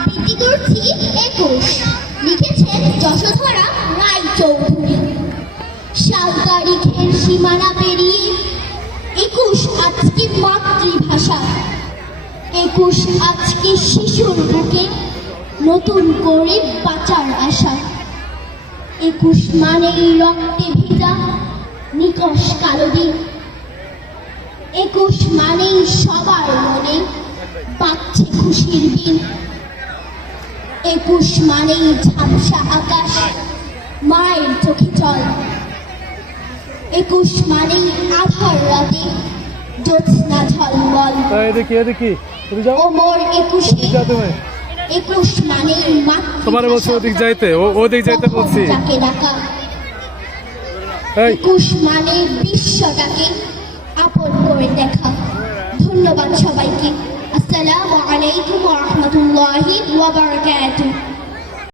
আবৃত্তি করছি ২১। লিখেছেন যশোধরা রায়চৌধুরী। ৭ তারিখের সীমানা পেরিয়ে ২১ আজকে মাতৃভাষা। ২১ আজকে শিশুর বুকে নতুন করে বাঁচার আশা। ২১ মানেই রক্তে ভেজা নিকষ কালো দিন। ২১ মানেই সবার মনে পাচ্ছে খুশির দিন। ২১ মানেই ঝাপসা আকাশ, মায়ের চোখে জল। ২১ মানেই আধার রাতে জ্যোৎস্না ঝলমল। ওমর ২১-এ ২১ মানেই তোমার বলছে ওদিক যাইতে, ওদিক যাইতে বলছি। যাকে ডাকা ২১ মানে বিশ্বটাকে আপন করে দেখা। ধন্যবাদ সবাইকে। আসসালামু আলাইকুম ওয়া রাহমাতুল্লাহি ওয়া বারাকাতুহু।